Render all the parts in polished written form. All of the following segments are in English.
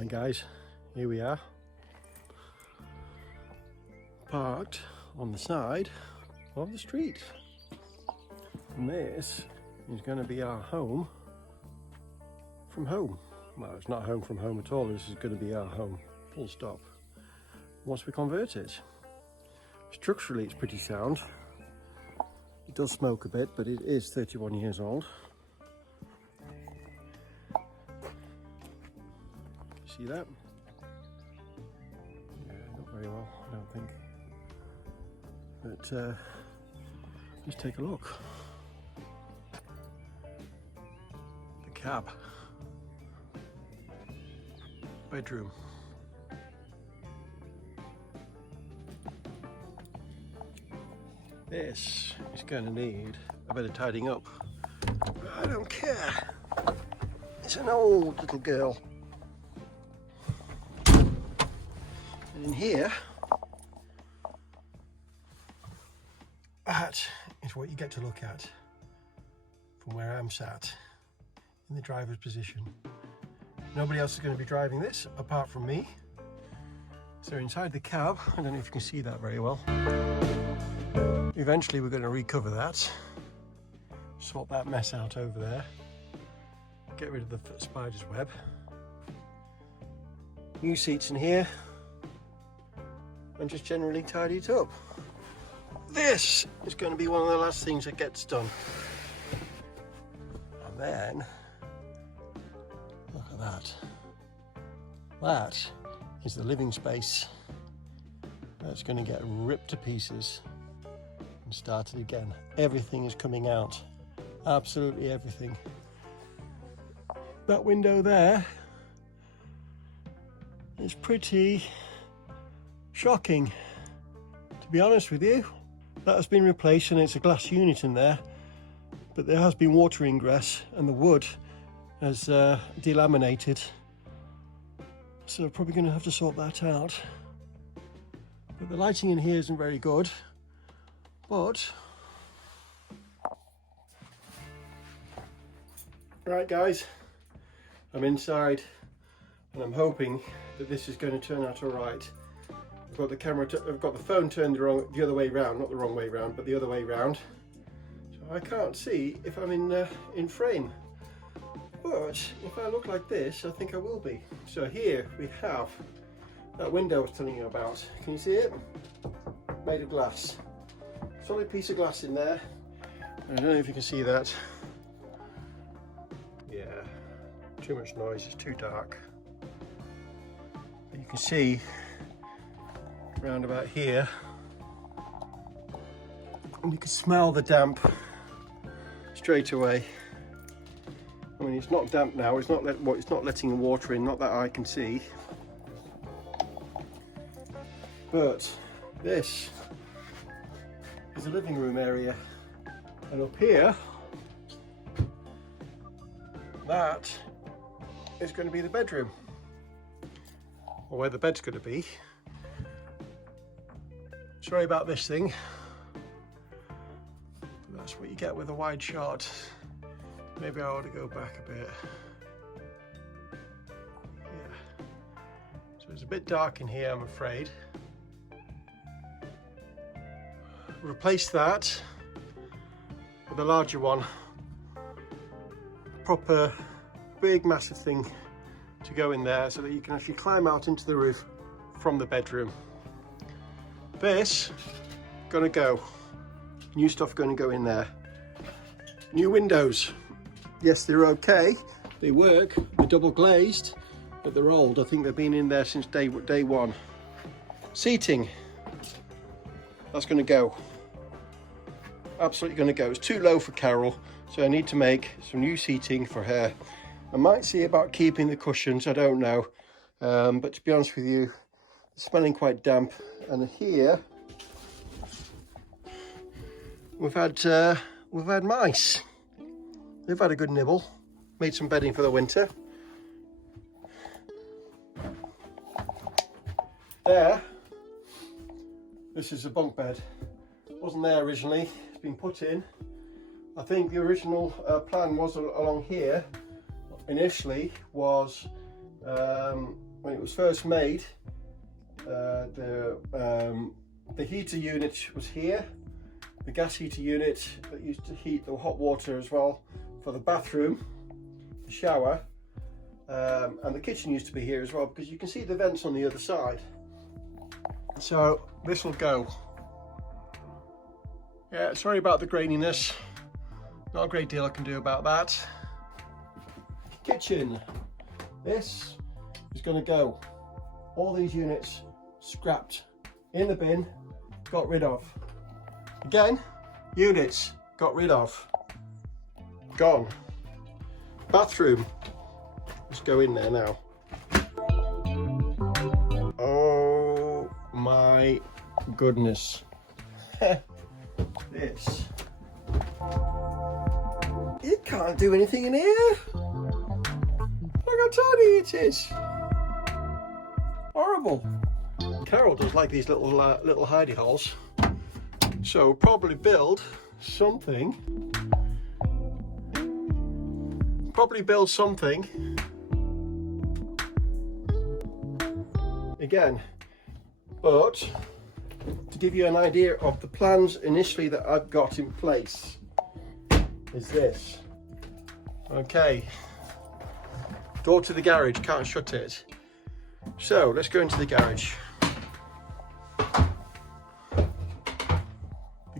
Right then guys, here we are, parked on the side of the street, and this is going to be our home from home. Well, it's not home from home at all, this is going to be our home, full stop, once we convert it. Structurally it's pretty sound. It does smoke a bit, but it is 31 years old. See that? Yeah, not very well, I don't think. But just take a look. The cab. Bedroom. This is going to need a bit of tidying up. But I don't care. It's an old little girl. And in here, that is what you get to look at from where I'm sat in the driver's position. Nobody else is going to be driving this apart from me. So inside the cab, I don't know if you can see that very well. Eventually we're going to recover that, sort that mess out over there, get rid of the spider's web. New seats in here, and just generally tidy it up. This is going to be one of the last things that gets done. And then, look at that. That is the living space. That's going to get ripped to pieces and started again. Everything is coming out. Absolutely everything. That window there is pretty shocking, to be honest with you. That has been replaced and it's a glass unit in there, but there has been water ingress and the wood has delaminated, so we're probably going to have to sort that out. But the lighting in here isn't very good, but right guys, I'm inside and I'm hoping that this is going to turn out all right. I've got the camera, I've got the phone turned the other way round, not the wrong way round, but the other way round. So I can't see if I'm in frame. But if I look like this, I think I will be. So here we have that window I was telling you about. Can you see it? Made of glass. Solid piece of glass in there. I don't know if you can see that. Yeah, too much noise, it's too dark. But you can see round about here, and you can smell the damp straight away. I mean, it's not damp now, it's not letting the water in, not that I can see. But this is the living room area, and up here, that is going to be the bedroom, or where the bed's going to be. Sorry about this thing, but that's what you get with a wide shot. Maybe I ought to go back a bit. Yeah. So it's a bit dark in here, I'm afraid. Replace that with a larger one. Proper, big, massive thing to go in there so that you can actually climb out into the roof from the bedroom. This, gonna go. New stuff gonna go in there. New windows. Yes, they're okay. They work. They're double glazed, but they're old. I think they've been in there since day one. Seating. That's gonna go. Absolutely gonna go. It's too low for Carol, so I need to make some new seating for her. I might see about keeping the cushions, I don't know. But to be honest with you, it's smelling quite damp. And here we've had mice. They've had a good nibble. Made some bedding for the winter. There, this is a bunk bed. Wasn't there originally. It's been put in. I think the original plan was along here initially was when it was first made, the heater unit was here, the gas heater unit that used to heat the hot water as well for the bathroom, the shower, and the kitchen used to be here as well, because you can see the vents on the other side. So this will go. Yeah, sorry about the graininess, not a great deal I can do about that. Kitchen, this is going to go. All these units scrapped, in the bin, got rid of. Again, units got rid of, gone. Bathroom, let's go in there now. Oh my goodness. This, you can't do anything in here. Look how tiny it is. Horrible. Carol does like these little hidey holes, so probably build something. Again, but to give you an idea of the plans initially that I've got in place is this. Okay, door to the garage, can't shut it. So let's go into the garage.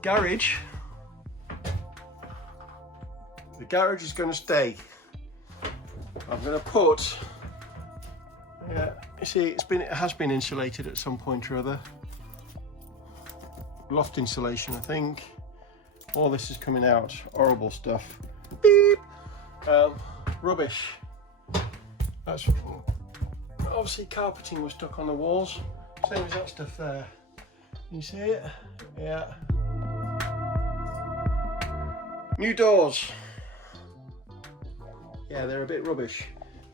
The garage is going to stay. I'm going to put, yeah, you see, it has been insulated at some point or other. Loft insulation, I think. All this is coming out, horrible stuff. Beep. Rubbish. That's obviously carpeting was stuck on the walls. Same as that stuff there. You see it? Yeah. New doors. Yeah, they're a bit rubbish,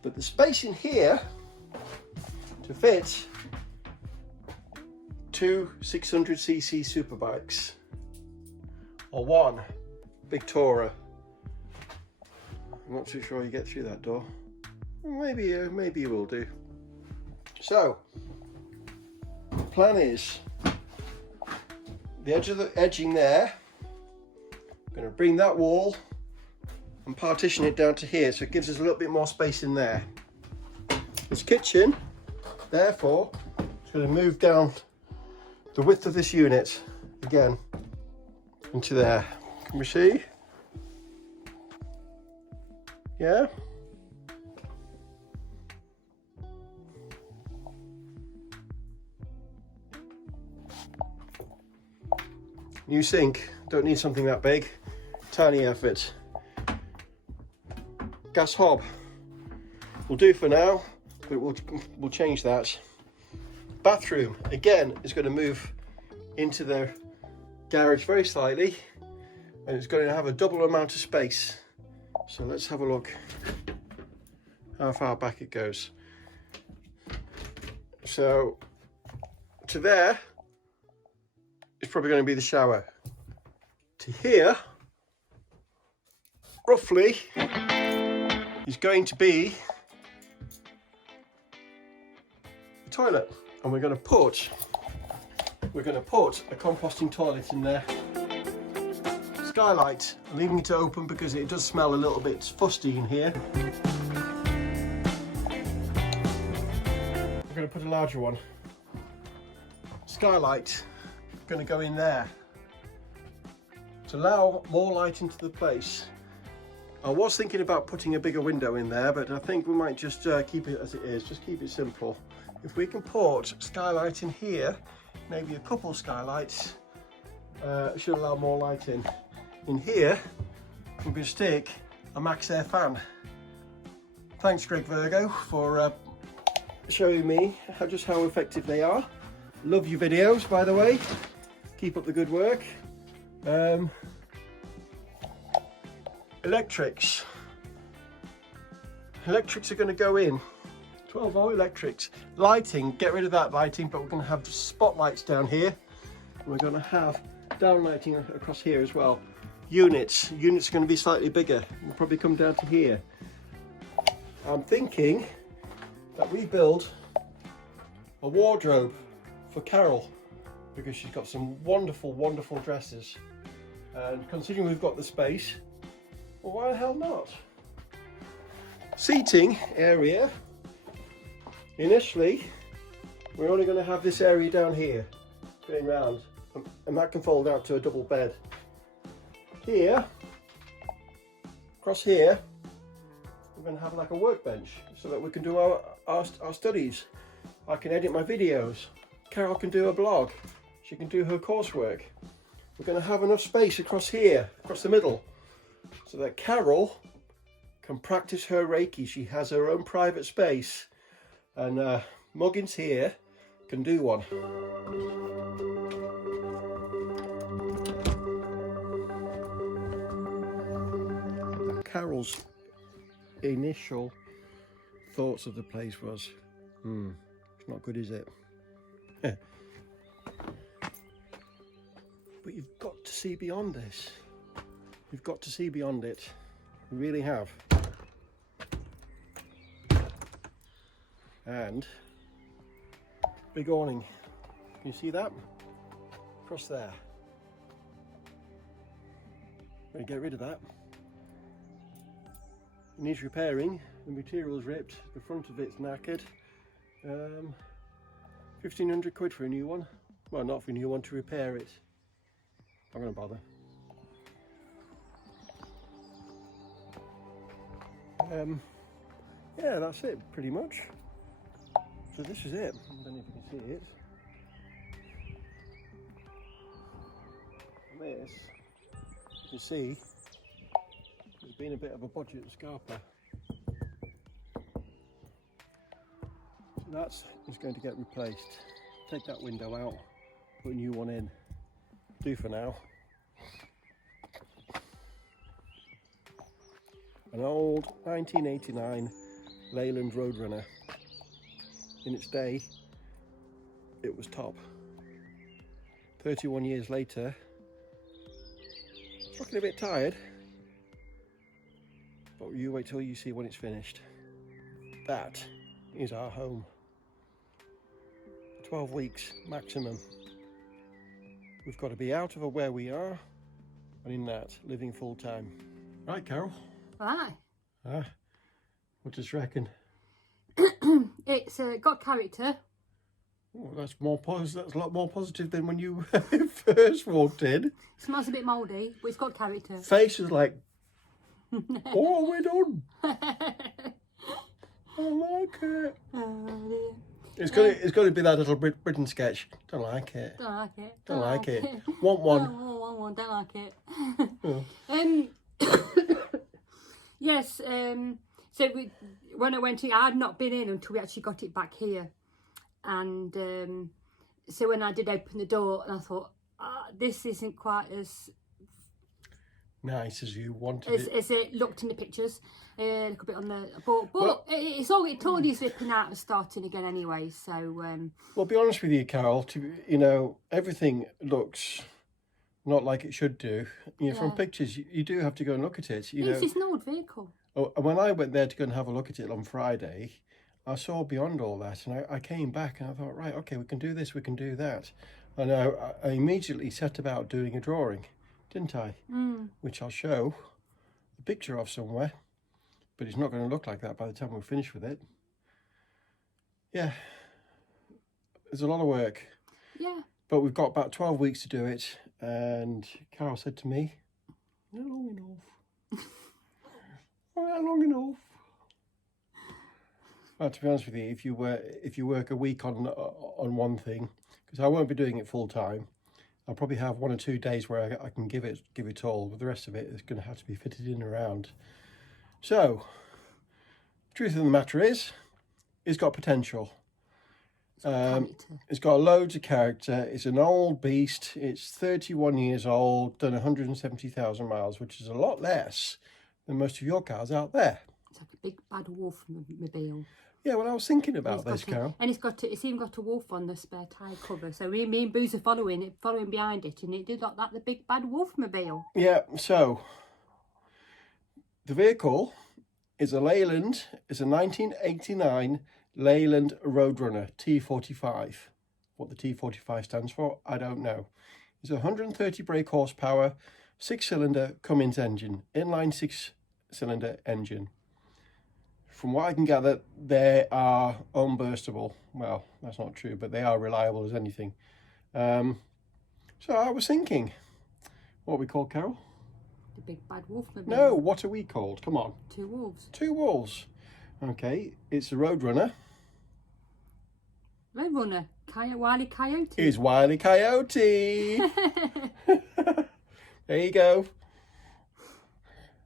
but the space in here to fit 2 600cc superbikes or 1 big tourer. I'm not too sure you get through that door. Maybe you will do. So the plan is the edge of the edging there. I'm going to bring that wall and partition it down to here, so it gives us a little bit more space in there. This kitchen, therefore, is going to move down the width of this unit again into there. Can we see? Yeah. New sink, don't need something that big, tiny effort. Gas hob will do for now, but we'll change that. Bathroom, again, is going to move into the garage very slightly, and it's going to have a double amount of space. So let's have a look how far back it goes. So to there is probably going to be the shower. To here, roughly, is going to be the toilet, and we're going to put a composting toilet in there. Skylight, I'm leaving it open because it does smell a little bit fusty in here. I'm going to put a larger one. Skylight, going to go in there to allow more light into the place. I was thinking about putting a bigger window in there, but I think we might just keep it as it is, just keep it simple. If we can put skylight in here, maybe a couple skylights, it should allow more light in. In here, we're going to stick a max air fan. Thanks Greg Virgo for showing me just how effective they are. Love your videos, by the way. Keep up the good work. Electrics are going to go in 12-volt electrics. Lighting, get rid of that lighting, but we're going to have spotlights down here. We're going to have down lighting across here as well. Units are going to be slightly bigger. We'll probably come down to here. I'm thinking that we build a wardrobe for Carol, because she's got some wonderful, wonderful dresses. And considering we've got the space, well, why the hell not? Seating area. Initially, we're only going to have this area down here going round, and that can fold out to a double bed. Here, across here, we're going to have like a workbench so that we can do our studies. I can edit my videos. Carol can do a blog. She can do her coursework. We're going to have enough space across here, across the middle, so that Carol can practice her Reiki. She has her own private space, and Muggins here can do one. Carol's initial thoughts of the place was, it's not good, is it? But you've got to see beyond this. You've got to see beyond it. You really have. And big awning. Can you see that? Across there. I'm going to get rid of that. It needs repairing. The material's ripped. The front of it's knackered. 1,500 quid for a new one. Well, not for a new one, to repair it. I'm going to bother. Yeah, that's it pretty much. So this is it. I don't know if you can see it. This, you can see, there's been a bit of a budget scarper. So that's going to get replaced. Take that window out, put a new one in. Do for now. An old 1989 Leyland Roadrunner. In its day, it was top. 31 years later, it's looking a bit tired, but you wait till you see when it's finished. That is our home. 12 weeks maximum. We've got to be out of where we are, and in that, living full time. Right, Carol? Aye. What does you reckon? It's got character. Oh, that's a lot more positive than when you first walked in. Smells a bit mouldy, but it's got character. Face is like, oh, we're done. I like it. Oh, It's got to be that little Britain sketch. Don't like it. don't like it. Don't like it. Want one. Want one. Don't like it. Oh. Yes. So when I went in, I had not been in until we actually got it back here, and so when I did open the door, and I thought, this isn't quite as nice as you wanted it. As it looked in the pictures. A little bit on the but well, it's already zipping out and starting again anyway. So well, be honest with you, Carol. Everything looks not like it should do. From pictures, you do have to go and look at it. It's an old vehicle. Oh, and when I went there to go and have a look at it on Friday, I saw beyond all that, and I came back and I thought, right, okay, we can do this, we can do that, and I immediately set about doing a drawing, didn't I? Which I'll show a picture of somewhere, but it's not going to look like that by the time we're finished with it. Yeah, there's a lot of work. Yeah. But we've got about 12 weeks to do it, and Carol said to me, not long enough. Not long enough. Well, to be honest with you, if you work a week on one thing, because I won't be doing it full time, I'll probably have 1 or 2 days where I can give it all, but the rest of it is going to have to be fitted in around. So, truth of the matter is, it's got potential. It's got loads of character. It's an old beast. It's 31 years old, done 170,000 miles, which is a lot less than most of your cars out there. It's like a big bad wolf mobile. Yeah, well, I was thinking about this, Carol. And it's even got a wolf on the spare tyre cover. So me and Booze are following behind it, and it did look like the big bad wolf mobile. Yeah, so the vehicle is a Leyland. It's a 1989 Leyland Roadrunner T45. What the T45 stands for, I don't know. It's a 130 brake horsepower, 6-cylinder Cummins engine, inline 6-cylinder engine. From what I can gather, they are unburstable. Well, that's not true, but they are reliable as anything. So I was thinking, what are we called, Carol? The big bad wolf, maybe? No, what are we called? Come on. Two wolves. Two wolves. Okay, it's the Roadrunner. Roadrunner. Wile E. Coyote. Is Wile E. Coyote. There you go.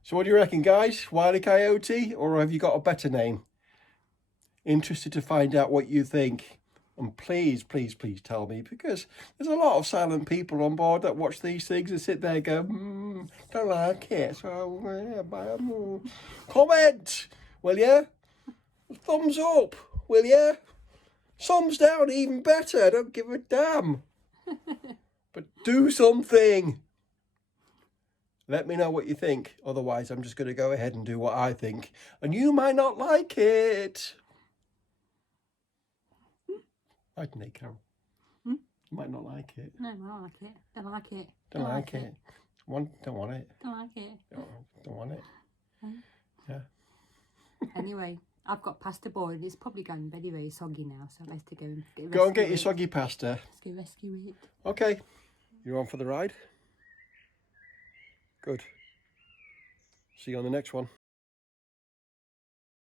So what do you reckon, guys? Wile E. Coyote, or have you got a better name? Interested to find out what you think. And please, please, please tell me, because there's a lot of silent people on board that watch these things and sit there and go, don't like it. So, comment, will you? Thumbs up, will you? Thumbs down, even better. I don't give a damn. But do something. Let me know what you think. Otherwise, I'm just going to go ahead and do what I think. And you might not like it. I don't know, Carol. You might not like it. No, I don't like it. Don't like it. Don't like it. Don't want it. Don't like it. Don't want it. Yeah. Anyway, I've got pasta boiled. It's probably going very, very soggy now, so best to go and Go and get your soggy pasta. Let's go rescue it. Okay. You're on for the ride? Good. See you on the next one.